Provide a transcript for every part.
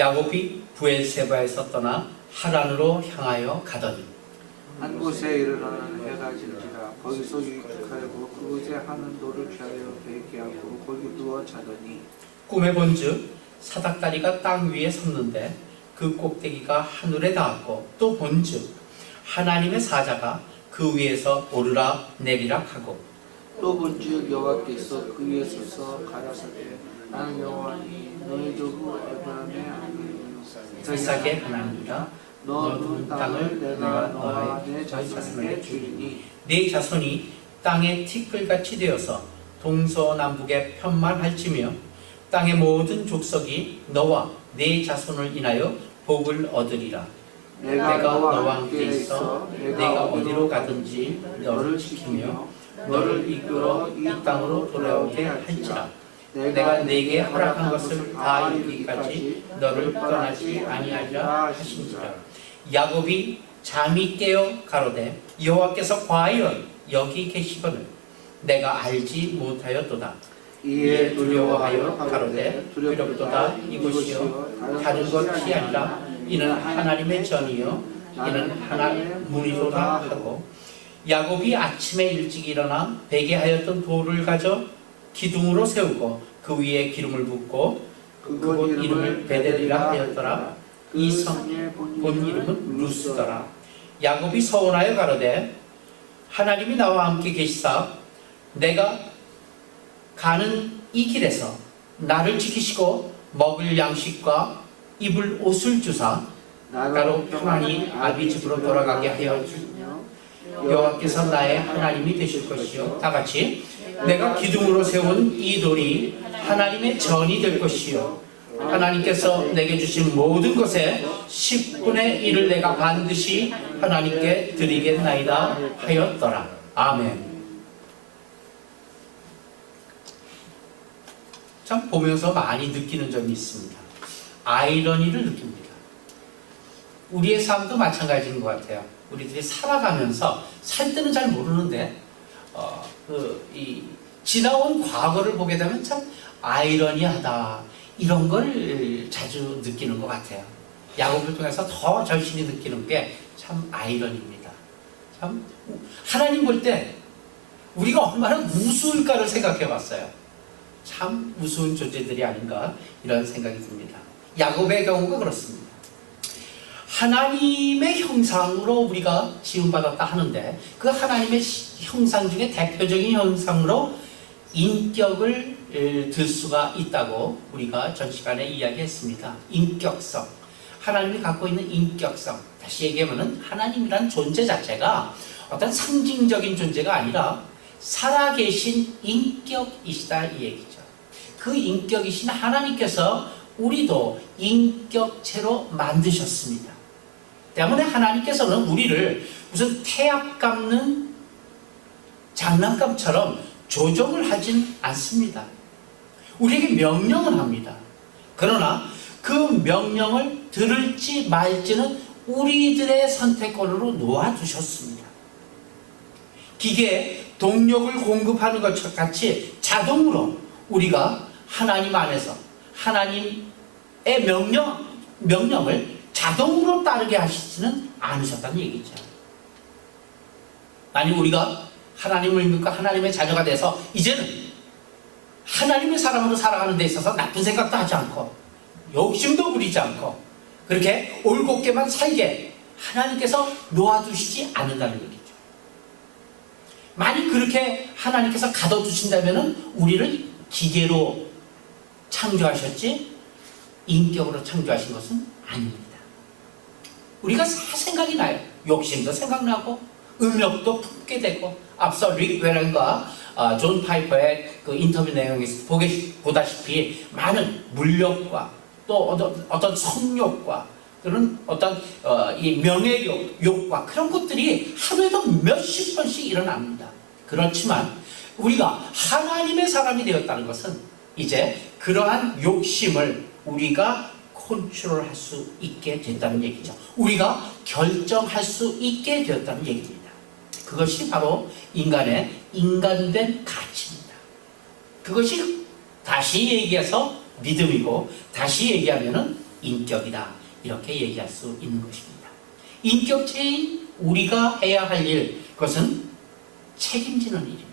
야곱이 부엘세바에서 떠나 하란으로 향하여 가더니 한 곳에 이르러는 해가 질지라 거기서 유익하고 그곳에 하는 돌을 피하여 베개하고 거기 누워 자더니 꿈에 본즉 사닥다리가 땅 위에 섰는데 그 꼭대기가 하늘에 닿았고 또 본즉 하나님의 사자가 그 위에서 오르락 내리락 하고 또 본즉 여호와께서 그 위에 서서 가라사대 나는 여호와니 너의 조부 아브라함의 하나님 이삭의 하나님이라 너 두는 땅을 내가 너와 내 자손에게 주리니 네 자손이 땅의 티끌같이 되어서 동서남북에 편만할지며 땅의 모든 족속이 너와 네 자손을 인하여 복을 얻으리라. 내가 너와 함께 있어 내가 어디로 가든지 너를 지키며 너를 이끌어 이 땅으로 돌아오게 할지라. 내가 네게 허락한 것을 다 이루기까지 너를 떠나지 아니하리라 하신지라. 야곱이 잠이 깨어 가로되 여호와께서 과연 여기 계시거늘 내가 알지 못하였도다. 이에 두려워하여 가로되 두렵도다. 이곳이요 다른 것이 아니라 이는 하나님의 전이요 이는 하나님의 문이로다 하고 야곱이 아침에 일찍 일어나 베개하였던 돌을 가져 기둥으로 세우고 그 위에 기름을 붓고 그곳 이름을 베델이라 하였더라. 이 성의 본 이름은 루스더라. 야곱이 서원하여 가로되 하나님이 나와 함께 계시사 내가 가는 이 길에서 나를 지키시고 먹을 양식과 입을 옷을 주사 나로 평안히 아비 집으로 돌아가게 하여 주시며 여호와께서 나의 하나님이 되실 것이요 다같이 내가 기둥으로 세운 이 돌이 하나님의 전이 될 것이요 하나님께서 내게 주신 모든 것의 10분의 1을 내가 반드시 하나님께 드리겠나이다 하였더라. 아멘. 참 보면서 많이 느끼는 점이 있습니다. 아이러니를 느낍니다. 우리의 삶도 마찬가지인 것 같아요. 우리들이 살아가면서 살 때는 잘 모르는데 지나온 과거를 보게 되면 참 아이러니하다 이런 걸 자주 느끼는 것 같아요. 야곱을 통해서 더 절실히 느끼는 게 참 아이러니입니다. 참 하나님 볼 때 우리가 얼마나 우스울까를 생각해 봤어요. 참 우스운 존재들이 아닌가 이런 생각이 듭니다. 야곱의 경우가 그렇습니다. 하나님의 형상으로 우리가 지음받았다 하는데 그 하나님의 형상 중에 대표적인 형상으로 인격을 들 수가 있다고 우리가 전 시간에 이야기했습니다. 인격성, 하나님이 갖고 있는 인격성. 다시 얘기하면 하나님이란 존재 자체가 어떤 상징적인 존재가 아니라 살아계신 인격이시다 이 얘기죠. 그 인격이신 하나님께서 우리도 인격체로 만드셨습니다. 때문에 하나님께서는 우리를 무슨 태압 감는 장난감처럼 조종을 하진 않습니다. 우리에게 명령을 합니다. 그러나 그 명령을 들을지 말지는 우리들의 선택권으로 놓아두셨습니다. 기계에 동력을 공급하는 것과 같이 자동으로 우리가 하나님 안에서 하나님의 명령을 자동으로 따르게 하시지는 않으셨다는 얘기죠. 만약 우리가 하나님을 믿고 하나님의 자녀가 돼서 이제는 하나님의 사람으로 살아가는 데 있어서 나쁜 생각도 하지 않고 욕심도 부리지 않고 그렇게 올곧게만 살게 하나님께서 놓아두시지 않는다는 얘기죠. 만약 그렇게 하나님께서 가둬두신다면 우리를 기계로 창조하셨지 인격으로 창조하신 것은 아닙니다. 우리가 생각이 나요. 욕심도 생각나고 음욕도 품게 되고 앞서 릭 웨런과 존 파이퍼의 그 인터뷰 내용에서 보다시피 많은 물욕과 또 어떤 성욕과 그런 어떤 이 명예욕과 그런 것들이 하루에도 몇십 번씩 일어납니다. 그렇지만 우리가 하나님의 사람이 되었다는 것은 이제 그러한 욕심을 우리가 컨트롤할 수 있게 됐다는 얘기죠. 우리가 결정할 수 있게 되었다는 얘기입니다. 그것이 바로 인간의 인간된 가치입니다. 그것이 다시 얘기해서 믿음이고 다시 얘기하면은 인격이다. 이렇게 얘기할 수 있는 것입니다. 인격체인 우리가 해야 할 일, 그것은 책임지는 일입니다.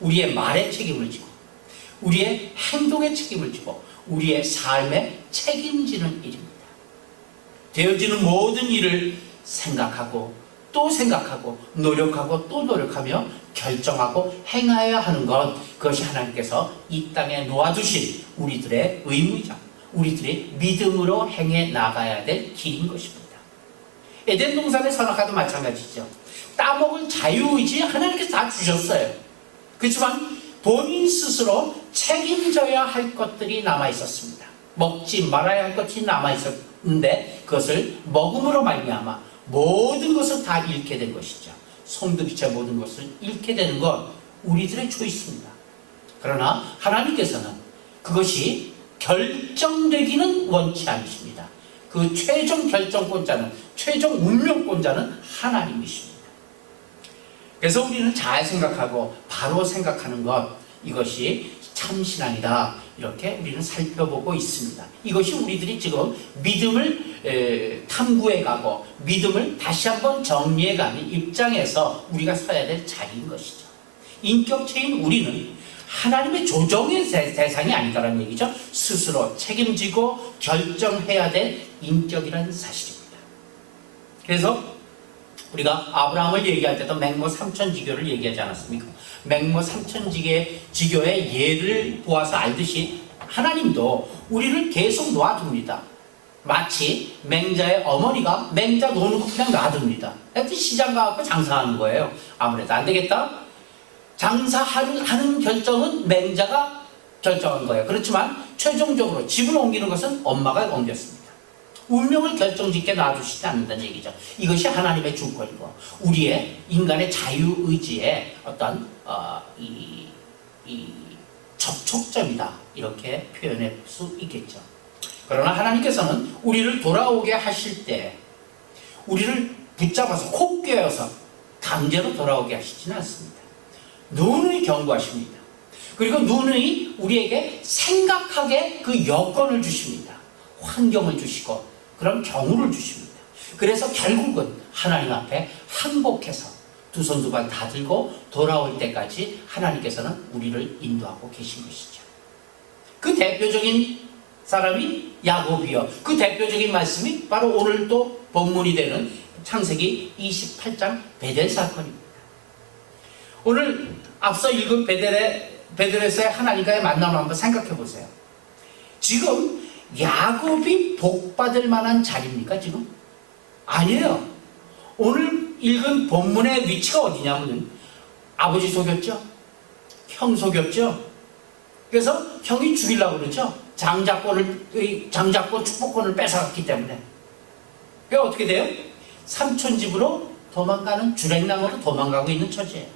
우리의 말에 책임을 지고, 우리의 행동에 책임을 지고, 우리의 삶에 책임지는 일입니다. 되어지는 모든 일을 생각하고 또 생각하고 노력하고 또 노력하며 결정하고 행하여야 하는 것, 그것이 하나님께서 이 땅에 놓아두신 우리들의 의무이자 우리들이 믿음으로 행해 나가야 될 길인 것입니다. 에덴 동산의 선악과도 마찬가지죠. 따먹을 자유의지 하나님께서 다 주셨어요. 그렇지만 본인 스스로 책임져야 할 것들이 남아 있었습니다. 먹지 말아야 할 것이 남아 있었는데 그것을 먹음으로 말미암아 모든 것을 다 잃게 된 것이죠. 송두리째 모든 것을 잃게 되는 것, 우리들의 초이스입니다. 그러나 하나님께서는 그것이 결정되기는 원치 않으십니다. 그 최종 결정권자는, 최종 운명권자는 하나님이십니다. 그래서 우리는 잘 생각하고 바로 생각하는 것, 이것이 참신앙이다. 이렇게 우리는 살펴보고 있습니다. 이것이 우리들이 지금 믿음을 탐구해가고 믿음을 다시 한번 정리해가는 입장에서 우리가 서야 될 자리인 것이죠. 인격체인 우리는 하나님의 조정의 대상이 아니다라는 얘기죠. 스스로 책임지고 결정해야 될 인격이라는 사실입니다. 그래서 우리가 아브라함을 얘기할 때도 맹모 삼천지교를 얘기하지 않았습니까? 맹모 삼천지교의 예를 보아서 알듯이 하나님도 우리를 계속 놔둡니다. 마치 맹자의 어머니가 맹자 노는 거 그냥 놔둡니다. 하여튼 시장 가서 장사하는 거예요. 아무래도 안 되겠다. 장사하는 결정은 맹자가 결정한 거예요. 그렇지만 최종적으로 집을 옮기는 것은 엄마가 옮겼습니다. 운명을 결정짓게 놔두시지 않는다는 얘기죠. 이것이 하나님의 주권이고 우리의 인간의 자유의지의 어떤 이 접촉점이다. 이렇게 표현할 수 있겠죠. 그러나 하나님께서는 우리를 돌아오게 하실 때 우리를 붙잡아서 콕 꿰어서 강제로 돌아오게 하시지는 않습니다. 누누이 경고하십니다. 그리고 누누이 우리에게 생각하게 그 여건을 주십니다. 환경을 주시고 그런 경우를 주십니다. 그래서 결국은 하나님 앞에 항복해서 두 손 두 발 다 들고 돌아올 때까지 하나님께서는 우리를 인도하고 계신 것이죠. 그 대표적인 사람이 야곱이요. 그 대표적인 말씀이 바로 오늘 또 본문이 되는 창세기 28장 베델 사건입니다. 오늘 앞서 읽은 베델에서의 하나님과의 만남을 한번 생각해 보세요. 지금 야곱이 복받을 만한 자리입니까 지금? 아니에요. 오늘 읽은 본문의 위치가 어디냐면 아버지 속였죠? 형 속였죠? 그래서 형이 죽이려고 그러죠? 장자권 축복권을 뺏어갔기 때문에. 그래서 어떻게 돼요? 삼촌 집으로 도망가는 주랭랑으로 도망가고 있는 처지예요.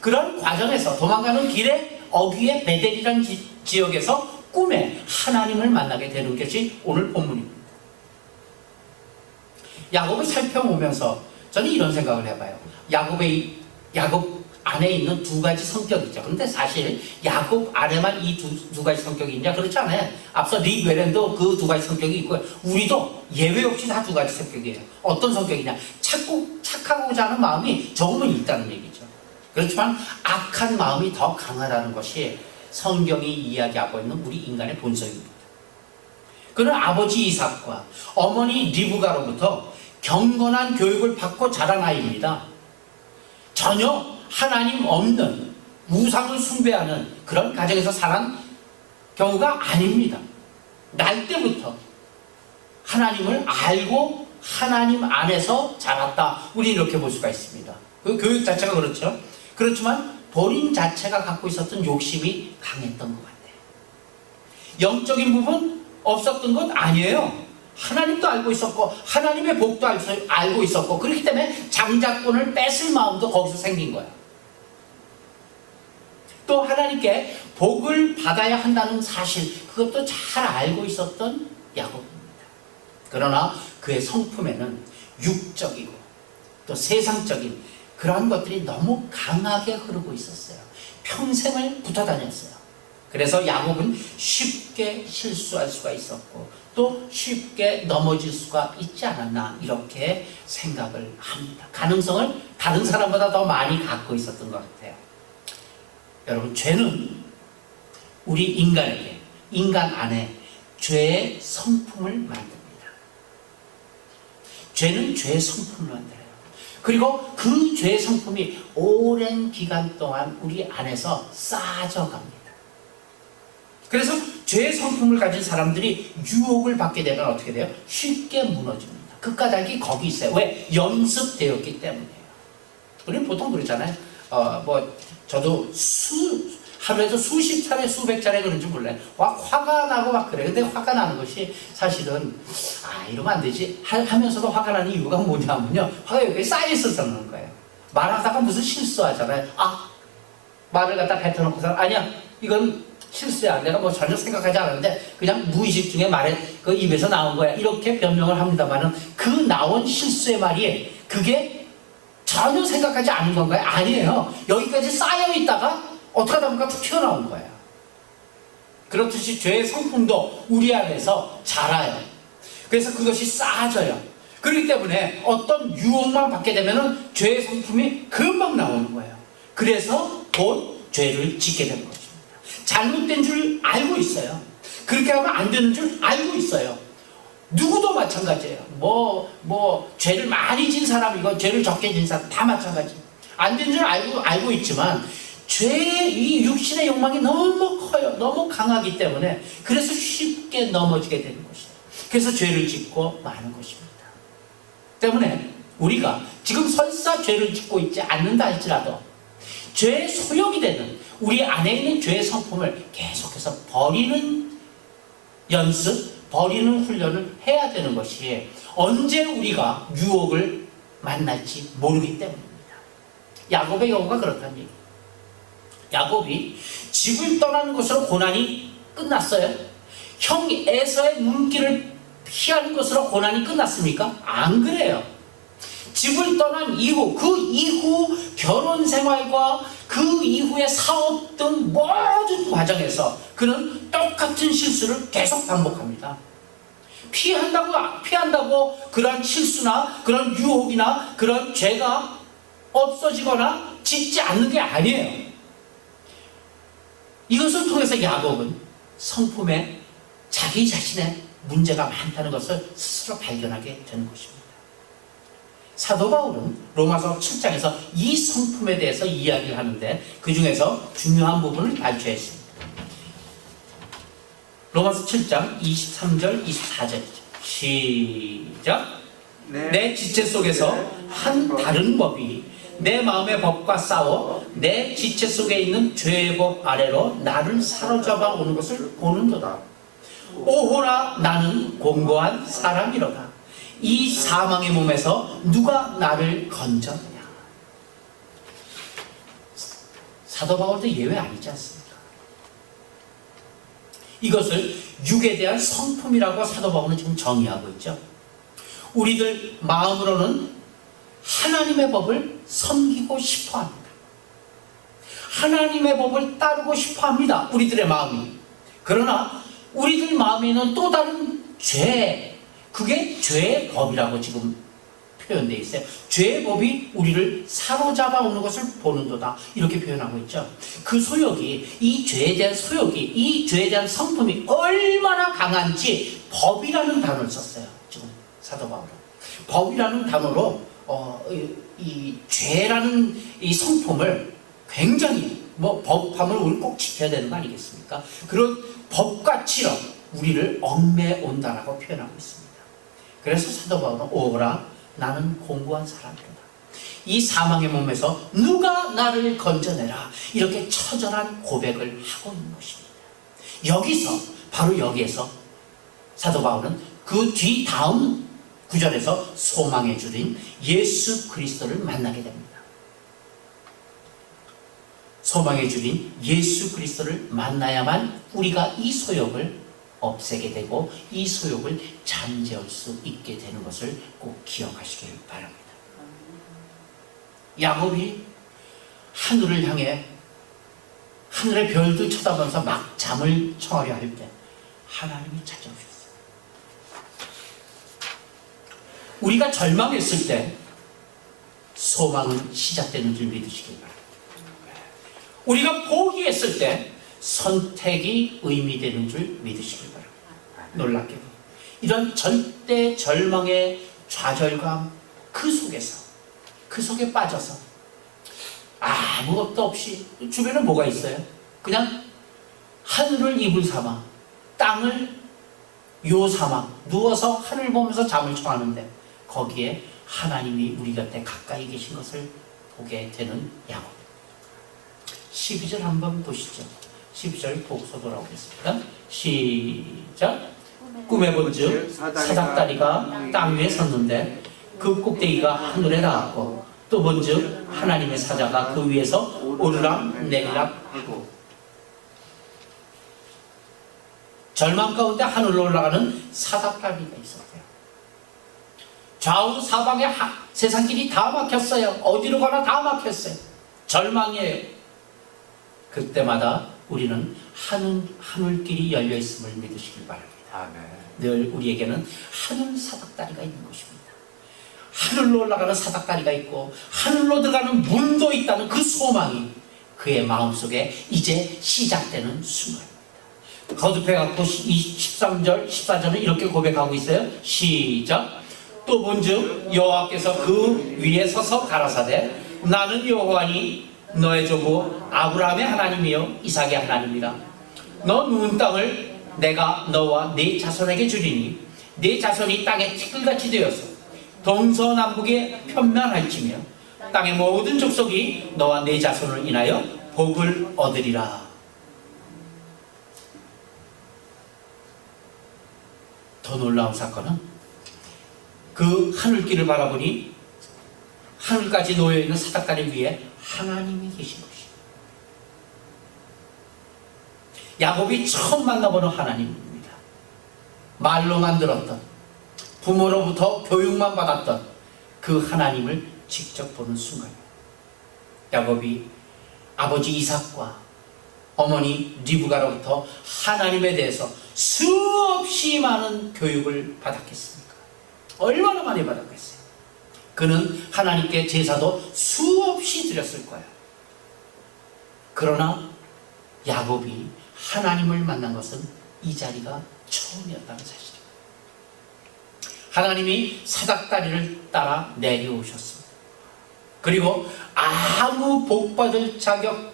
그런 과정에서 도망가는 길에 어귀의 베델이라는 지역에서 꿈에 하나님을 만나게 되는 것이 오늘 본문입니다. 야곱을 살펴보면서 저는 이런 생각을 해봐요. 야곱 안에 있는 두 가지 성격이죠. 그런데 사실 야곱 안에만 이 두 가지 성격이 있냐? 그렇지 않아요. 앞서 릭 웨렌도 그 두 가지 성격이 있고요. 우리도 예외 없이 다 두 가지 성격이에요. 어떤 성격이냐? 착하고자 하는 마음이 조금은 있다는 얘기죠. 그렇지만 악한 마음이 더 강하다는 것이 성경이 이야기하고 있는 우리 인간의 본성입니다. 그는 아버지 이삭과 어머니 리브가로부터 경건한 교육을 받고 자란 아이입니다. 전혀 하나님 없는 우상을 숭배하는 그런 가정에서 자란 경우가 아닙니다. 날 때부터 하나님을 알고 하나님 안에서 자랐다. 우리 이렇게 볼 수가 있습니다. 그 교육 자체가 그렇죠. 그렇지만 본인 자체가 갖고 있었던 욕심이 강했던 것 같아요. 영적인 부분 없었던 것 아니에요. 하나님도 알고 있었고 하나님의 복도 알고 있었고 그렇기 때문에 장자권을 뺏을 마음도 거기서 생긴 거예요. 또 하나님께 복을 받아야 한다는 사실, 그것도 잘 알고 있었던 야곱입니다. 그러나 그의 성품에는 육적이고 또 세상적인 그러한 것들이 너무 강하게 흐르고 있었어요. 평생을 붙어 다녔어요. 그래서 야곱은 쉽게 실수할 수가 있었고 또 쉽게 넘어질 수가 있지 않았나 이렇게 생각을 합니다. 가능성을 다른 사람보다 더 많이 갖고 있었던 것 같아요. 여러분, 죄는 우리 인간에게, 인간 안에 죄의 성품을 만듭니다. 죄는 죄의 성품을 만들어요. 그리고 그 죄의 성품이 오랜 기간 동안 우리 안에서 쌓아져 갑니다. 그래서 죄의 성품을 가진 사람들이 유혹을 받게 되면 어떻게 돼요? 쉽게 무너집니다. 그 까닭이 거기 있어요. 왜? 연습되었기 때문이에요. 우리는 보통 그러잖아요. 저도 하루에도 수십 차례, 수백 차례 그런 줄 몰라요. 화가 나고 막 그래. 근데 화가 나는 것이 사실은, 이러면 안 되지. 하면서도 화가 나는 이유가 뭐냐면요. 화가 여기 쌓여있어서 그러는 거예요. 말하다가 무슨 실수하잖아요. 말을 갖다 뱉어놓고서, 아니야, 이건 실수야. 내가 뭐 전혀 생각하지 않았는데, 그냥 무의식 중에 그 입에서 나온 거야. 이렇게 변명을 합니다만은, 그 나온 실수의 말이, 그게 전혀 생각하지 않은 건가요? 아니에요. 여기까지 쌓여있다가, 어떻게 하다 보니까 툭 튀어나온 거예요. 그렇듯이 죄의 성품도 우리 안에서 자라요. 그래서 그것이 쌓아져요. 그렇기 때문에 어떤 유혹만 받게 되면 죄의 성품이 금방 나오는 거예요. 그래서 곧 죄를 짓게 되는 것입니다. 잘못된 줄 알고 있어요. 그렇게 하면 안 되는 줄 알고 있어요. 누구도 마찬가지예요. 죄를 많이 진 사람이고 죄를 적게 진 사람 다 마찬가지예요. 안 되는 줄 알고 있지만 이 육신의 욕망이 너무 커요. 너무 강하기 때문에 그래서 쉽게 넘어지게 되는 것이죠. 그래서 죄를 짓고 마는 것입니다. 때문에 우리가 지금 설사 죄를 짓고 있지 않는다 할지라도 죄의 소욕이 되는 우리 안에 있는 죄의 성품을 계속해서 버리는 연습, 버리는 훈련을 해야 되는 것이 언제 우리가 유혹을 만날지 모르기 때문입니다. 야곱의 경우가 그렇다는 얘기예요. 야곱이 집을 떠나는 것으로 고난이 끝났어요? 형 에서의 눈길을 피하는 것으로 고난이 끝났습니까? 안 그래요. 집을 떠난 이후, 그 이후 결혼 생활과 그 이후의 사업 등 모든 과정에서 그는 똑같은 실수를 계속 반복합니다. 피한다고 그런 실수나 그런 유혹이나 그런 죄가 없어지거나 짓지 않는 게 아니에요. 이것을 통해서 야곱은 성품에 자기 자신의 문제가 많다는 것을 스스로 발견하게 되는 것입니다. 사도 바울은 로마서 7장에서 이 성품에 대해서 이야기를 하는데 그 중에서 중요한 부분을 발췌했습니다. 로마서 7장 23절 24절이죠. 시작. 내 지체 속에서 한 다른 법이 내 마음의 법과 싸워 내 지체 속에 있는 죄의 법 아래로 나를 사로잡아 오는 것을 보는도다. 오호라 나는 공고한 사람이로다. 이 사망의 몸에서 누가 나를 건졌느냐. 사도 바울도 예외 아니지 않습니까? 이것을 육에 대한 성품이라고 사도 바울은 지금 정의하고 있죠. 우리들 마음으로는 하나님의 법을 섬기고 싶어합니다. 하나님의 법을 따르고 싶어합니다. 우리들의 마음이. 그러나 우리들 마음에는 또 다른 죄, 그게 죄의 법이라고 지금 표현되어 있어요. 죄의 법이 우리를 사로잡아 오는 것을 보는도다. 이렇게 표현하고 있죠. 그 소욕이, 이 죄에 대한 소욕이, 이 죄에 대한 성품이 얼마나 강한지 법이라는 단어를 썼어요. 지금 사도 바울은. 법이라는 단어로 이 죄라는 이 성품을 굉장히 법함을 우리 꼭 지켜야 되는 거 아니겠습니까? 그런 법같이로 우리를 얽매 온다라고 표현하고 있습니다. 그래서 사도 바울은 오라 나는 공고한 사람이로다. 이 사망의 몸에서 누가 나를 건져내라. 이렇게 처절한 고백을 하고 있는 것입니다. 바로 여기에서 사도 바울은 그 뒤 다음 구절에서 소망의 주인 예수 그리스도를 만나게 됩니다. 소망의 주인 예수 그리스도를 만나야만 우리가 이 소욕을 없애게 되고 이 소욕을 잠재울 수 있게 되는 것을 꼭 기억하시길 바랍니다. 야곱이 하늘을 향해 하늘의 별들 쳐다보면서 막 잠을 청하려 할 때 하나님이 찾아오셨어요. 우리가 절망했을 때 소망은 시작되는 줄 믿으시길 바랍니다. 우리가 포기했을 때 선택이 의미되는 줄 믿으시길 바랍니다. 놀랍게도 이런 절대 절망의 좌절감 그 속에 빠져서 아무것도 없이 주변에 뭐가 있어요? 그냥 하늘을 이불 삼아 땅을 요 삼아 누워서 하늘 보면서 잠을 청하는데 거기에 하나님이 우리 곁에 가까이 계신 것을 보게 되는 야곱. 12절 한번 보시죠. 12절 보고서 돌아오겠습니다. 시작. 꿈에 본즉 사닥다리가 땅 위에 섰는데 그 꼭대기가 하늘에 닿았고 또 본즉 하나님의 사자가 그 위에서 오르락 내리락 하고. 절망 가운데 하늘로 올라가는 사닥다리가 있었대요. 좌우 사방에 세상길이 다 막혔어요. 어디로 가나 다 막혔어요. 절망이에요. 그때마다 우리는 하늘길이 열려 있음을 믿으시길 바랍니다. 늘 우리에게는 하늘 사닥다리가 있는 것입니다. 하늘로 올라가는 사닥다리가 있고 하늘로 들어가는 문도 있다는 그 소망이 그의 마음속에 이제 시작되는 순간입니다. 거듭해갖고 13절, 14절은 이렇게 고백하고 있어요. 시작. 또 본즉 여호와께서 그 위에 서서 가라사대 나는 여호와니 너의 조부 아브라함의 하나님이요 이삭의 하나님이라. 너 누운 땅을 내가 너와 네 자손에게 주리니 네 자손이 땅의 티끌같이 되어서 동서남북에 편만할지며 땅의 모든 족속이 너와 네 자손을 인하여 복을 얻으리라. 더 놀라운 사건은 그 하늘길을 바라보니 하늘까지 놓여있는 사닥다리 위에 하나님이 계신 것입니다. 야곱이 처음 만나보는 하나님입니다. 말로만 들었던 부모로부터 교육만 받았던 그 하나님을 직접 보는 순간입니다. 야곱이 아버지 이삭과 어머니 리브가로부터 하나님에 대해서 수없이 많은 교육을 받았겠습니까? 얼마나 많이 받았겠어요? 그는 하나님께 제사도 수없이 드렸을 거예요. 그러나 야곱이 하나님을 만난 것은 이 자리가 처음이었다는 사실입니다. 하나님이 사닥다리를 따라 내려오셨습니다. 그리고 아무 복받을 자격,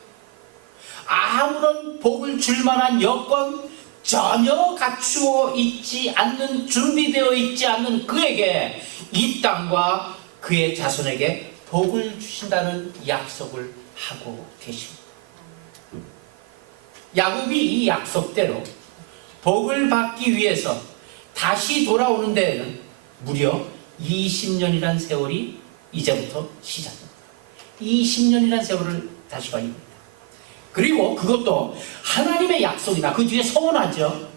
아무런 복을 줄 만한 여건 전혀 갖추어 있지 않는, 준비되어 있지 않는 그에게 이 땅과 그의 자손에게 복을 주신다는 약속을 하고 계십니다. 야곱이 이 약속대로 복을 받기 위해서 다시 돌아오는 데에는 무려 20년이란 세월이 이제부터 시작됩니다. 20년이란 세월을 다시 걸립니다. 그리고 그것도 하나님의 약속이다. 그 뒤에 서원하죠.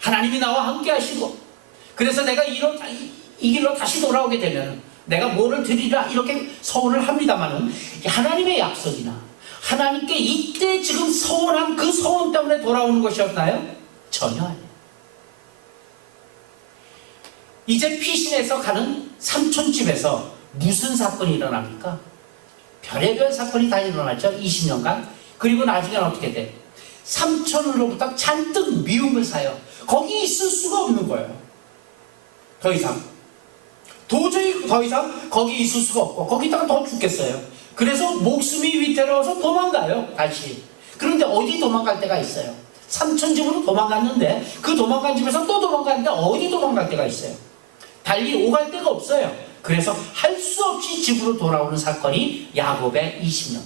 하나님이 나와 함께 하시고 그래서 내가 이 길로 다시 돌아오게 되면 내가 뭐를 드리라 이렇게 서원을 합니다마는 하나님의 약속이나 하나님께 이때 지금 서원한 그 서원 때문에 돌아오는 것이었나요? 전혀 아니에요. 이제 피신해서 가는 삼촌집에서 무슨 사건이 일어납니까? 별의별 사건이 다 일어났죠. 20년간. 그리고 나중에는 어떻게 돼? 삼촌으로부터 잔뜩 미움을 사요. 거기 있을 수가 없는 거예요. 더 이상. 도저히 더 이상 거기 있을 수가 없고 거기다가 더 죽겠어요. 그래서 목숨이 위태로워서 도망가요. 다시. 그런데 어디 도망갈 데가 있어요? 삼촌 집으로 도망갔는데 그 도망간 집에서 또 도망갔는데 어디 도망갈 데가 있어요? 달리 오갈 데가 없어요. 그래서 할 수 없이 집으로 돌아오는 사건이 야곱의 20년간입니다.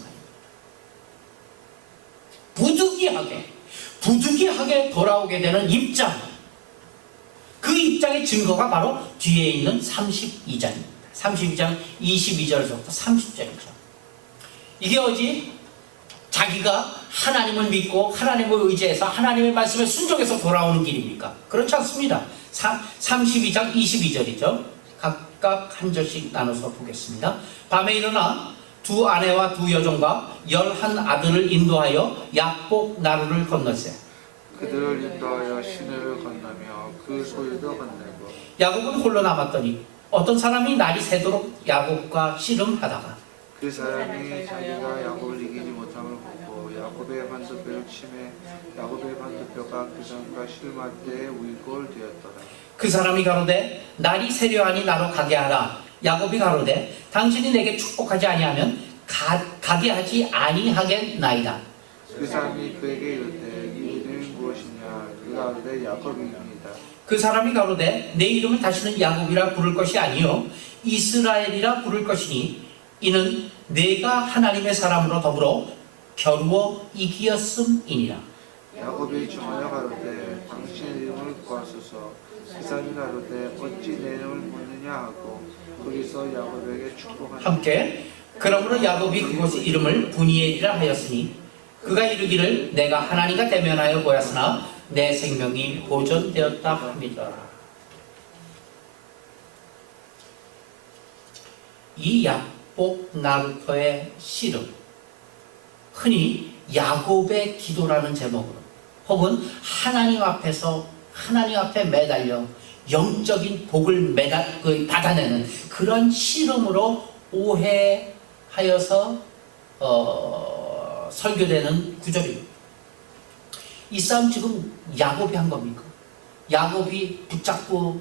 부득이하게 돌아오게 되는 입장. 그 입장의 증거가 바로 뒤에 있는 32장입니다. 32장 22절에서부터 30절이죠. 이게 어디? 자기가 하나님을 믿고 하나님을 의지해서 하나님의 말씀에 순종해서 돌아오는 길입니까? 그렇지 않습니다. 32장 22절이죠. 각각 한 절씩 나눠서 보겠습니다. 밤에 일어나 두 아내와 두 여종과 11 아들을 인도하여 약복 나루를 건너세. 그들을 인도하여 시내를 건너며 그 소유도 건네고 야곱은 홀로 남았더니 어떤 사람이 날이 새도록 야곱과 씨름하다가 그 사람이 자기가 야곱을 이기지 못함을 보고 야곱의 반두뼈를 치매 야곱의 반두뼈가 그 사람과 씨름할 때에 위골되었더라. 그 사람이 가로되 날이 새려하니 나로 가게 하라. 야곱이 가로되 당신이 내게 축복하지 아니하면 가게 하지 아니하겠나이다. 그 사람이 그에게 이르되 이 이름이 무엇이냐? 그가 가로되 야곱입니다. 그 사람이 가로되 내 이름을 다시는 야곱이라 부를 것이 아니요 이스라엘이라 부를 것이니 이는 내가 하나님의 사람으로 더불어 겨루어 이기었음이니라. 야곱이 중하여 가로되 당신의 이름을 구하소서. 그 사람이 가로되 어찌 내 이름을 묻느냐 하고 거기서 야곱에게 축복하니 함께 그러므로 야곱이 그곳 이름을 브니엘이라 하였으니 그가 이르기를 내가 하나님과 대면하여 보았으나 내 생명이 보존되었다 합니다. 이 야복 나루터의 씨름, 흔히 야곱의 기도라는 제목으로 혹은 하나님 앞에 매달려 영적인 복을 받아내는 그런 씨름으로 오해하여서 설교되는 구절입니다. 이 싸움 지금 야곱이 한 겁니까? 야곱이 붙잡고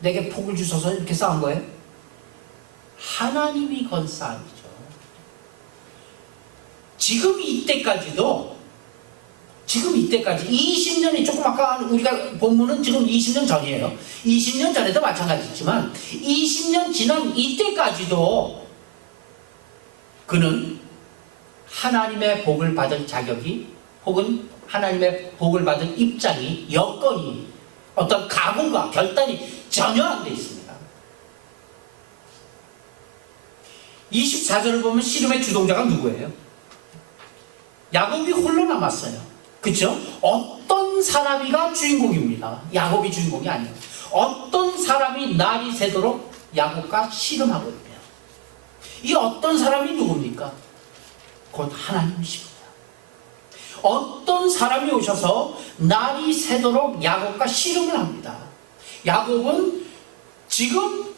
내게 복을 주셔서 이렇게 싸운 거예요? 하나님이 건 싸움이죠. 지금 이때까지 20년이 조금 아까 우리가 본문은 지금 20년 전이에요. 20년 전에도 마찬가지지만 20년 지난 이때까지도 그는 하나님의 복을 받을 자격이 혹은 하나님의 복을 받을 입장이 여건이 어떤 각오가 결단이 전혀 안 돼 있습니다. 24절을 보면 씨름의 주동자가 누구예요? 야곱이 홀로 남았어요. 그렇죠? 어떤 사람이가 주인공입니다. 야곱이 주인공이 아니에요. 어떤 사람이 날이 새도록 야곱과 씨름하거든요. 이 어떤 사람이 누굽니까? 곧 하나님이십니다. 어떤 사람이 오셔서 날이 새도록 야곱과 씨름을 합니다. 야곱은 지금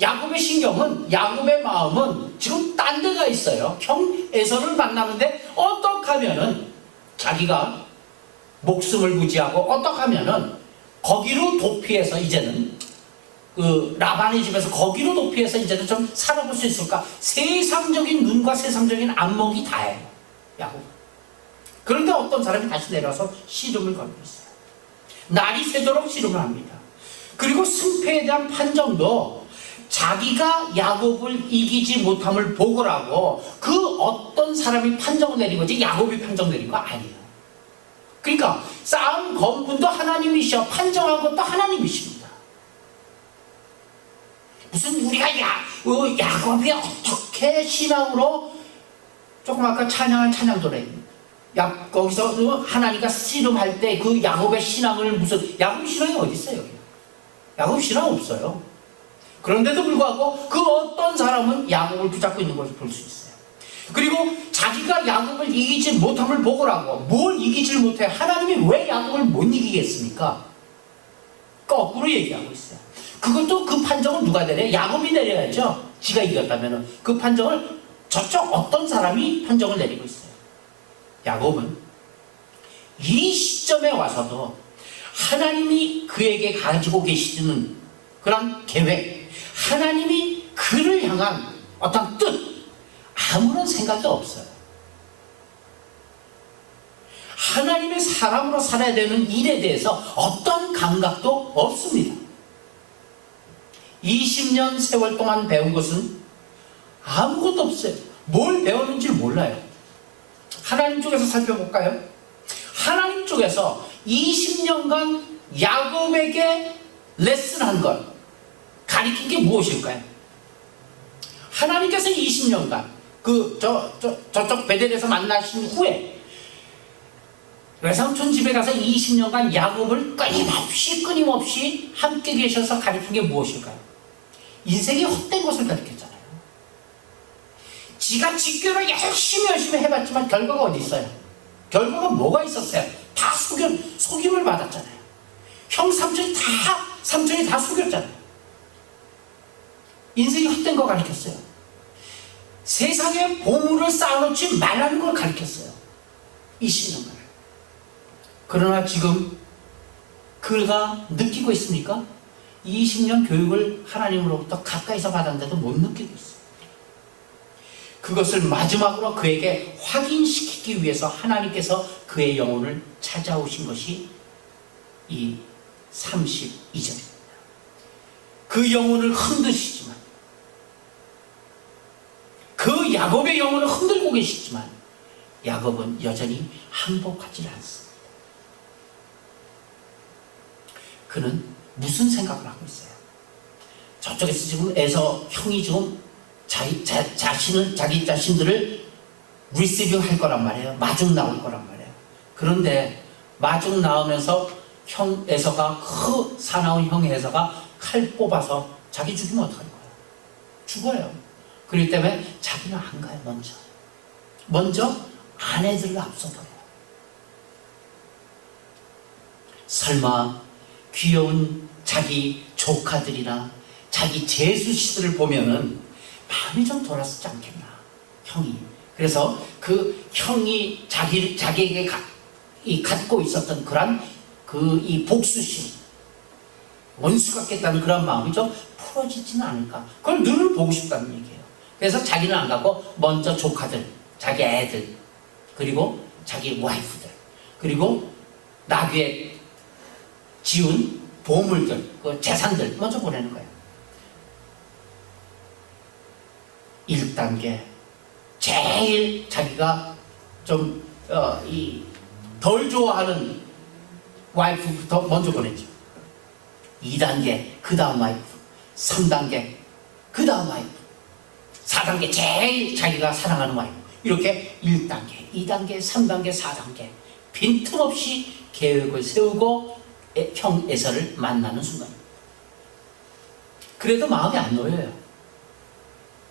야곱의 신경은 야곱의 마음은 지금 딴 데가 있어요. 형 에서를 만나는데 어떻게 하면은 자기가 목숨을 부지하고 어떻게 하면은 거기로 도피해서 이제는 그 라반의 집에서 거기로 도피해서 이제는 좀 살아볼 수 있을까? 세상적인 눈과 세상적인 안목이 다예요. 야곱. 그런데 어떤 사람이 다시 내려와서 씨름을 걸고 있어요. 날이 새도록 씨름을 합니다. 그리고 승패에 대한 판정도 자기가 야곱을 이기지 못함을 보고라고 그 어떤 사람이 판정을 내린 거지 야곱이 판정 내린 거 아니에요. 그러니까 싸움 건분도 하나님이셔 판정한 것도 하나님이십니다. 무슨 우리가 야곱이 어떻게 신앙으로 조금 아까 찬양한 찬양도래 거기서 하나님과 씨름할 때 그 야곱의 신앙을 무슨 야곱 신앙이 어디 있어요? 야곱 신앙 없어요. 그런데도 불구하고 그 어떤 사람은 야곱을 붙잡고 있는 것을 볼 수 있어요. 그리고 자기가 야곱을 이기지 못함을 보고라고 뭘 이기질 못해 하나님이 왜 야곱을 못 이기겠습니까? 거꾸로 얘기하고 있어요. 그것도 그 판정을 누가 내려? 야곱이 내려야죠. 지가 이겼다면 그 판정을 저쪽 어떤 사람이 판정을 내리고 있어요. 야곱은 이 시점에 와서도 하나님이 그에게 가지고 계시는 그런 계획, 하나님이 그를 향한 어떤 뜻, 아무런 생각이 없어요. 하나님의 사람으로 살아야 되는 일에 대해서 어떤 감각도 없습니다. 20년 세월 동안 배운 것은 아무것도 없어요. 뭘 배웠는지 몰라요. 하나님 쪽에서 살펴볼까요? 하나님 쪽에서 20년간 야곱에게 레슨한 것, 가르친 게 무엇일까요? 하나님께서 20년간 저쪽 베델에서 만나신 후에 외삼촌 집에 가서 20년간 야곱을 끊임없이 함께 계셔서 가르친 게 무엇일까요? 인생이 헛된 것을 가르쳤잖아요. 지가 직교를 열심히 해봤지만 결과가 어디 있어요? 결과가 뭐가 있었어요? 다 속임을 받았잖아요. 형 삼촌이 다 삼촌이 다 속였잖아요. 인생이 헛된 거 가르쳤어요. 세상에 보물을 쌓아놓지 말라는 걸 가르쳤어요. 20년간. 그러나 지금 그가 느끼고 있습니까? 20년 교육을 하나님으로부터 가까이서 받았는데도 못 느끼고 있어요. 그것을 마지막으로 그에게 확인시키기 위해서 하나님께서 그의 영혼을 찾아오신 것이 이 32절입니다. 그 영혼을 흔드시지만, 그 야곱의 영혼을 흔들고 계시지만 야곱은 여전히 항복하지 않습니다. 그는 무슨 생각을 하고 있어요? 저쪽에서 지금 에서 형이 지금 자기 자신들을 리시빙 할 거란 말이에요. 마중 나올 거란 말이에요. 그런데 마중 나오면서 형 에서가, 그 사나운 형 에서가 칼 뽑아서 자기 죽이면 어떡할 거예요? 죽어요. 그렇기 때문에 자기는 안 가요. 먼저 아내들을 앞서버려요. 설마 귀여운 자기 조카들이나 자기 제수씨들을 보면은 마음이 좀 돌아서지 않겠나, 형이. 그래서 그 형이 자기에게 갖고 있었던 그런 이 복수심, 원수 같겠다는 그런 마음이 좀 풀어지지는 않을까. 그걸 눈을 보고 싶다는 얘기예요. 그래서 자기는 안 가고 먼저 조카들, 자기 애들, 그리고 자기 와이프들, 그리고 나귀에 지운 보물들, 그 재산들 먼저 보내는 거예요. 1단계 제일 자기가 좀 덜 좋아하는 와이프부터 먼저 보내죠. 2단계 그 다음 와이프, 3단계 그 다음 와이프, 4단계 제일 자기가 사랑하는 와이프. 이렇게 1단계, 2단계, 3단계, 4단계 빈틈없이 계획을 세우고 형 에서를 만나는 순간입니다. 그래도 마음이 안 놓여요.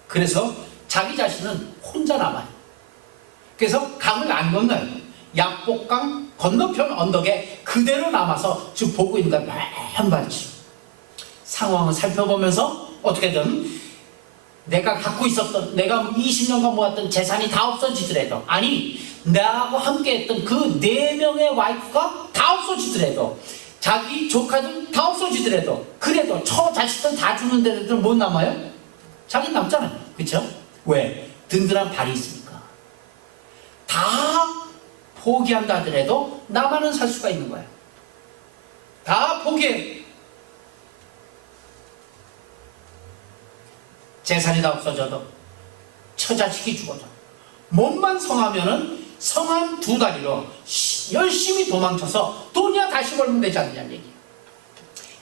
그래서 자기 자신은 혼자 남아요. 그래서 강을 안 건너요. 약복강 건너편 언덕에 그대로 남아서 지금 보고 있는 거예요. 한발치 상황을 살펴보면서 어떻게든 내가 갖고 있었던, 내가 20년간 모았던 재산이 다 없어지더라도, 아니 나하고 함께 했던 그 4명의 와이프가 다 없어지더라도, 자기 조카들 다 없어지더라도, 그래도 처 자식들 다 죽는데도 못 남아요? 자기는 남잖아요. 그렇죠? 왜? 든든한 발이 있으니까. 다 포기한다 하더라도 나만은 살 수가 있는 거예요. 다 포기해. 재산이 다 없어져도, 처자식이 죽어도, 몸만 성하면은 성한 2다리로 열심히 도망쳐서 돈이야 다시 벌면 되지 않느냐는 얘기예요.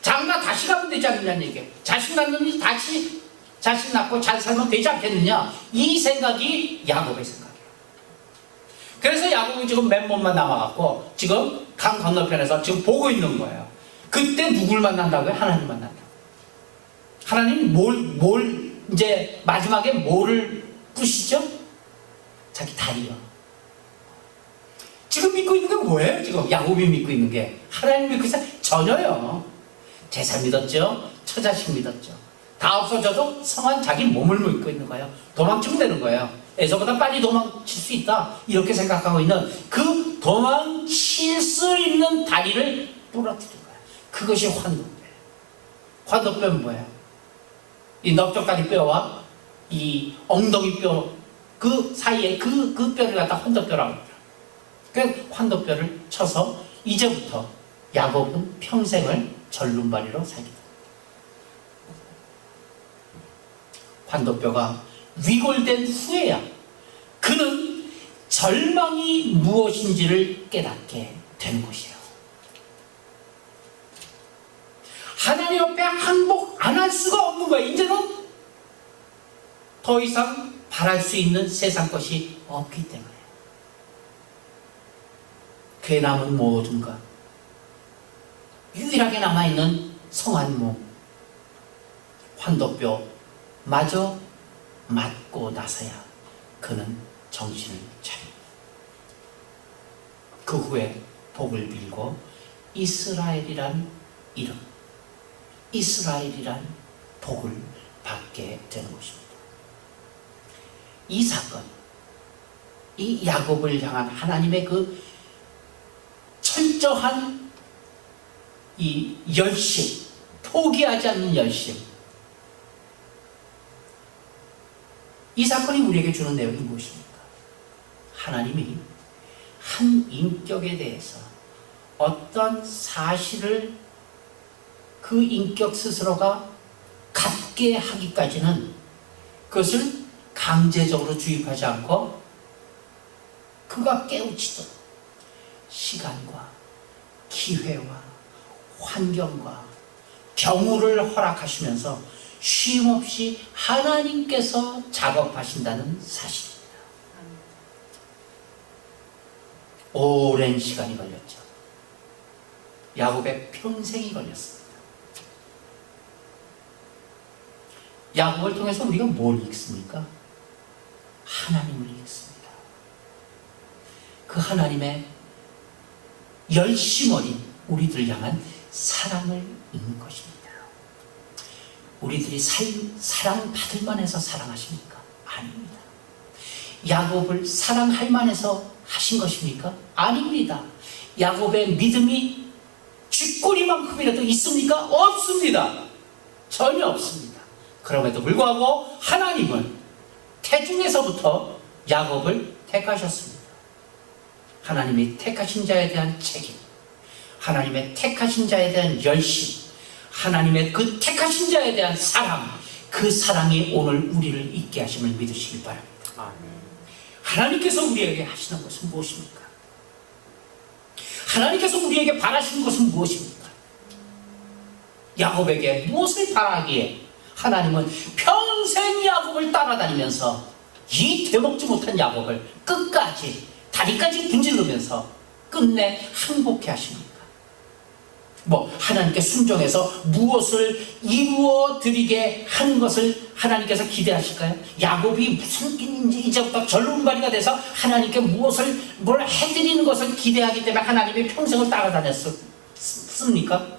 장가 다시 가면 되지 않느냐는 얘기예요. 자식 낳느니 다시 자식 낳고 잘 살면 되지 않겠느냐. 이 생각이 야곱의 생각이에요. 그래서 야곱은 지금 맨몸만 남아갖고 지금 강 건너편에서 지금 보고 있는 거예요. 그때 누굴 만난다고요? 하나님 만난다고. 하나님 이제 마지막에 뭐를 부시죠? 자기 다리요. 지금 믿고 있는 게 뭐예요? 지금 야곱이 믿고 있는 게 하나님 믿고 있어요? 전혀요. 재산 믿었죠? 처자식 믿었죠. 다 없어져도 성한 자기 몸을 믿고 있는 거예요. 도망치면 되는 거예요. 에서보다 빨리 도망칠 수 있다, 이렇게 생각하고 있는 그 도망칠 수 있는 다리를 부러뜨린 거예요. 그것이 환도뼈예요. 환도뼈는 뭐예요? 이 넓적다리 뼈와 이 엉덩이 뼈 그 사이에 그 뼈를 갖다 환도뼈라고 합니다. 그 환도뼈를 쳐서 이제부터 야곱은 평생을 절름발이로 살게 됩니다. 환도뼈가 위골된 후에야 그는 절망이 무엇인지를 깨닫게 되는 것이에요. 하나님 앞에 항복 안 할 수가 없는 거예요. 이제는 더 이상 바랄 수 있는 세상 것이 없기 때문에 그에 남은 모든 것, 유일하게 남아있는 성한 몸, 환도뼈 마저 맞고 나서야 그는 정신을 차립니다. 그 후에 복을 빌고 이스라엘이란 이름, 이스라엘이란 복을 받게 되는 것입니다. 이 사건, 이 야곱을 향한 하나님의 그 철저한 이 열심, 포기하지 않는 열심, 이 사건이 우리에게 주는 내용이 무엇입니까? 하나님이 한 인격에 대해서 어떤 사실을 그 인격 스스로가 갖게 하기까지는 그것을 강제적으로 주입하지 않고 그가 깨우치도록 시간과 기회와 환경과 경우를 허락하시면서 쉼없이 하나님께서 작업하신다는 사실입니다. 오랜 시간이 걸렸죠. 야곱의 평생이 걸렸습니다. 야곱을 통해서 우리가 뭘 읽습니까? 하나님을 읽습니다. 그 하나님의 열심 어린 우리들 향한 사랑을 읽는 것입니다. 우리들이 사랑받을 만해서 사랑하십니까? 아닙니다. 야곱을 사랑할 만해서 하신 것입니까? 아닙니다. 야곱의 믿음이 쥐꼬리만큼이라도 있습니까? 없습니다. 전혀 없습니다. 그럼에도 불구하고 하나님은 태중에서부터 야곱을 택하셨습니다. 하나님이 택하신 자에 대한 책임, 하나님의 택하신 자에 대한 열심, 하나님의 그 택하신 자에 대한 사랑, 그 사랑이 오늘 우리를 있게 하심을 믿으시길 바랍니다. 하나님께서 우리에게 하시는 것은 무엇입니까? 하나님께서 우리에게 바라시는 것은 무엇입니까? 야곱에게 무엇을 바라기에 하나님은 평생 야곱을 따라다니면서 이 되먹지 못한 야곱을 끝까지 다리까지 분질르면서 끝내 항복해 하십니까? 하나님께 순종해서 무엇을 이루어 드리게 하는 것을 하나님께서 기대하실까요? 야곱이 무슨 일인지 이제부터 절름발이가 돼서 하나님께 뭘 해드리는 것을 기대하기 때문에 하나님의 평생을 따라다녔습니까?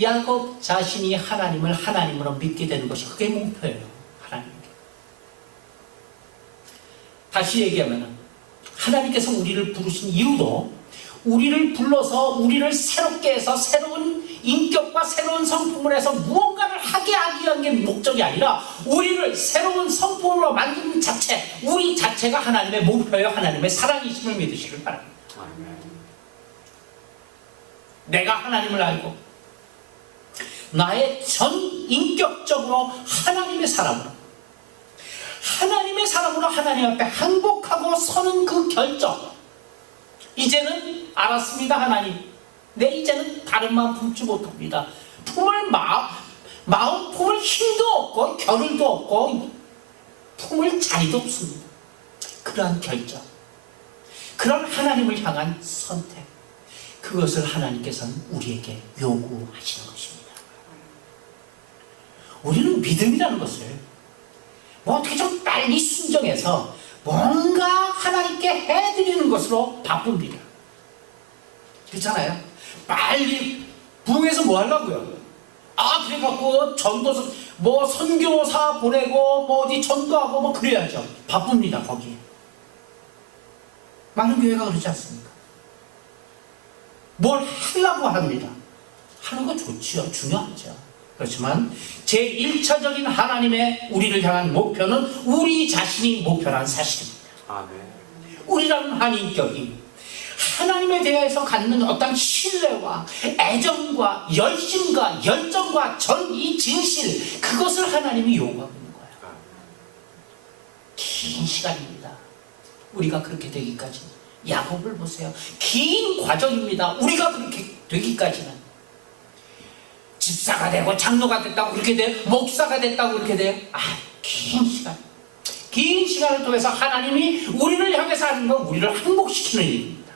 야곱 자신이 하나님을 하나님으로 믿게 되는 것이 그게 목표예요. 하나님께. 다시 얘기하면 하나님께서 우리를 부르신 이유도 우리를 불러서 우리를 새롭게 해서 새로운 인격과 새로운 성품을 해서 무언가를 하게 하기 위한 게 목적이 아니라 우리를 새로운 성품으로 만드는 자체, 우리 자체가 하나님의 목표예요. 하나님의 사랑이심을 믿으시길 바랍니다. 내가 하나님을 알고 나의 전 인격적으로 하나님의 사람으로 하나님 앞에 항복하고 서는 그 결정, 이제는 알았습니다. 하나님, 이제는 다른 마음 품지 못합니다. 마음 품을 힘도 없고 겨를도 없고 품을 자리도 없습니다. 그러한 결정, 그런 하나님을 향한 선택, 그것을 하나님께서는 우리에게 요구하시는 것입니다. 우리는 믿음이라는 것을 어떻게 좀 빨리 순종해서 뭔가 하나님께 해드리는 것으로 바쁩니다. 그렇잖아요? 빨리 부흥해서 뭐 하려고요? 그래갖고 전도 선교사 보내고 어디 전도하고 그래야죠. 바쁩니다. 거기에 많은 교회가 그러지 않습니까? 뭘 하려고 합니다. 하는 거 좋지요. 중요하죠. 그렇지만 제1차적인 하나님의 우리를 향한 목표는 우리 자신이 목표라는 사실입니다. 우리라는 한 인격이 하나님에 대해서 갖는 어떤 신뢰와 애정과 열심과 열정과 이 진실, 그것을 하나님이 요구하고 있는 거예요. 긴 시간입니다. 우리가 그렇게 되기까지. 야곱을 보세요. 긴 과정입니다. 우리가 그렇게 되기까지는. 집사가 되고 장로가 됐다고 그렇게 돼요. 목사가 됐다고 그렇게 돼요. 긴 시간. 긴 시간을 통해서 하나님이 우리를 향해서 하는 건 우리를 항복시키는 일입니다.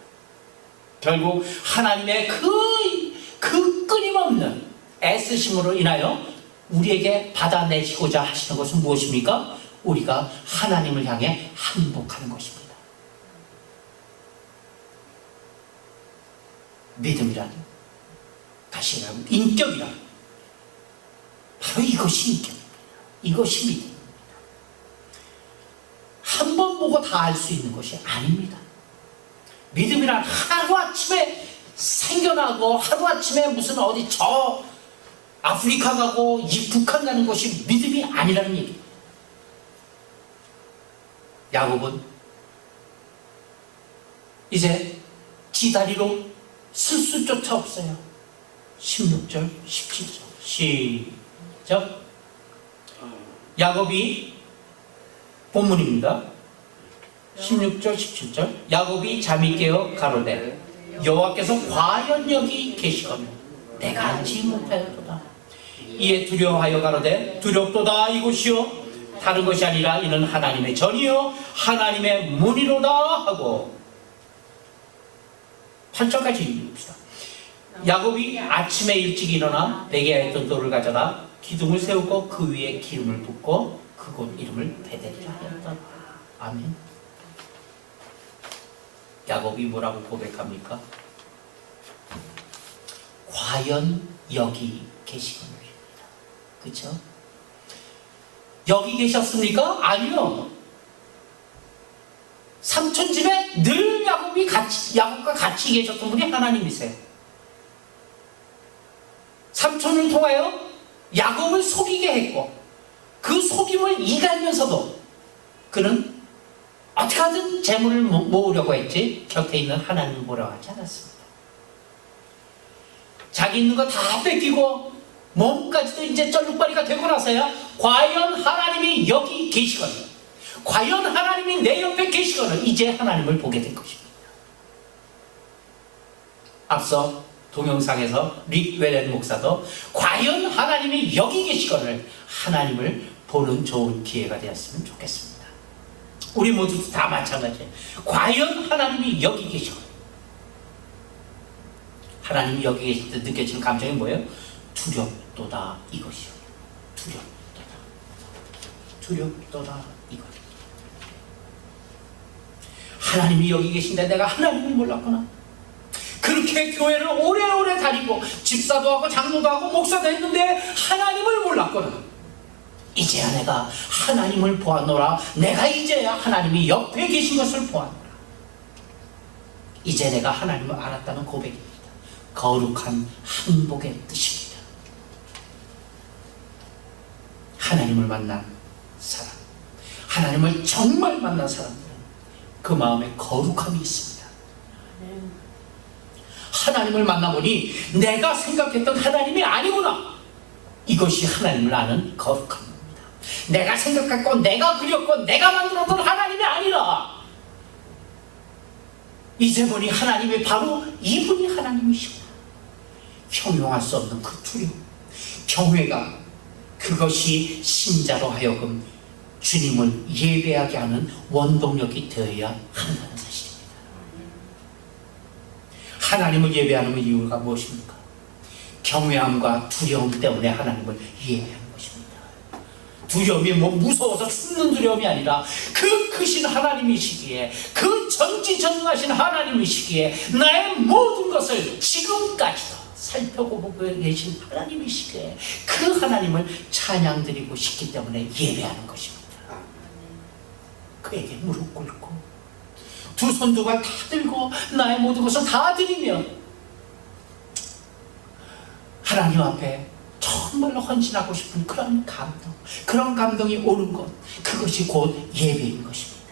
결국 하나님의 그 끊임없는 애쓰심으로 인하여 우리에게 받아내시고자 하시는 것은 무엇입니까? 우리가 하나님을 향해 항복하는 것입니다. 믿음이란, 다시 말하면 인격이란, 바로 이것이 인격입니다. 이것이 믿음입니다. 한 번 보고 다 알 수 있는 것이 아닙니다. 믿음이란 하루아침에 생겨나고 하루아침에 무슨 어디 저 아프리카 가고 이 북한 가는 것이 믿음이 아니라는 얘기입니다. 야곱은 이제 지다리로 쓸 수조차 없어요. 16절 17절 시작. 야곱이 본문입니다. 16절 17절 야곱이 잠이 깨어 가로되 여호와께서 과연 여기 계시거늘 내가 알지 못하였도다. 이에 두려워하여 가로되 두렵도다 이곳이요 다른 것이 아니라 이는 하나님의 전이요 하나님의 문이로다 하고 8절까지 읽읍시다. 야곱이 아침에 일찍 일어나 베개에 있던 돌을 가져다 기둥을 세우고 그 위에 기름을 붓고 그곳 이름을 베델이라 하였다. 아멘. 야곱이 뭐라고 고백합니까? 과연 여기 계시거늘입니다. 그렇죠? 여기 계셨습니까? 아니요. 삼촌 집에 늘 야곱과 같이 계셨던 분이 하나님이세요. 삼촌을 통하여 야곱을 속이게 했고 그 속임을 이갈면서도 그는 어떻게든 재물을 모으려고 했지 곁에 있는 하나님을 뭐라고 하지 않았습니다. 자기 있는 거 다 뺏기고 몸까지도 이제 쩔룩바리가 되고 나서야 과연 하나님이 여기 계시거든, 과연 하나님이 내 옆에 계시거든 이제 하나님을 보게 된 것입니다. 앞서 동영상에서 릭 웰렌 목사도 과연 하나님이 여기 계시거늘 하나님을 보는 좋은 기회가 되었으면 좋겠습니다. 우리 모두 다 마찬가지예요. 과연 하나님이 여기 계시거늘, 하나님이 여기 계실 때 느껴지는 감정이 뭐예요? 두렵도다 이것이요. 두렵도다 이것. 하나님이 여기 계신데 내가 하나님을 몰랐구나. 그렇게 교회를 오래오래 다니고 집사도 하고 장로도 하고 목사도 했는데 하나님을 몰랐구나. 이제야 내가 하나님을 보았노라. 내가 이제야 하나님이 옆에 계신 것을 보았노라. 이제 내가 하나님을 알았다는 고백입니다. 거룩한 한복의 뜻입니다. 하나님을 만난 사람, 하나님을 정말 만난 사람들은 그 마음에 거룩함이 있습니다. 하나님을 만나보니 내가 생각했던 하나님이 아니구나. 이것이 하나님을 아는 거룩함입니다. 내가 생각했고 내가 그렸고 내가 만들었던 하나님이 아니라 이제 보니 하나님이 바로 이분이 하나님이시구나. 형용할 수 없는 그 두려움, 경외가, 그것이 신자로 하여금 주님을 예배하게 하는 원동력이 되어야 한다는 사실입니다. 하나님을 예배하는 이유가 무엇입니까? 경외함과 두려움 때문에 하나님을 예배하는 것입니다. 두려움이 무서워서 죽는 두려움이 아니라 그 크신 하나님이시기에, 그 전지전능하신 하나님이시기에, 나의 모든 것을 지금까지도 살펴보고 계신 하나님이시기에 그 하나님을 찬양드리고 싶기 때문에 예배하는 것입니다. 그에게 무릎 꿇고 두 손 두 발 다 들고 나의 모든 것을 다 드리며 하나님 앞에 정말로 헌신하고 싶은 그런 감동, 그런 감동이 오는 것, 그것이 곧 예배인 것입니다.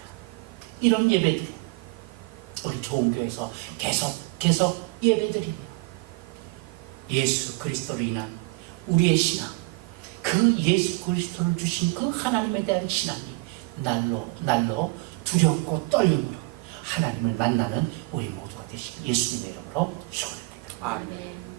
이런 예배들 우리 좋은 교회에서 계속 예배드리며 예수 그리스도로 인한 우리의 신앙, 그 예수 그리스도를 주신 그 하나님에 대한 신앙이 날로 두렵고 떨림으로 하나님을 만나는 우리 모두가 되시길 예수님의 이름으로 축원합니다. 아멘.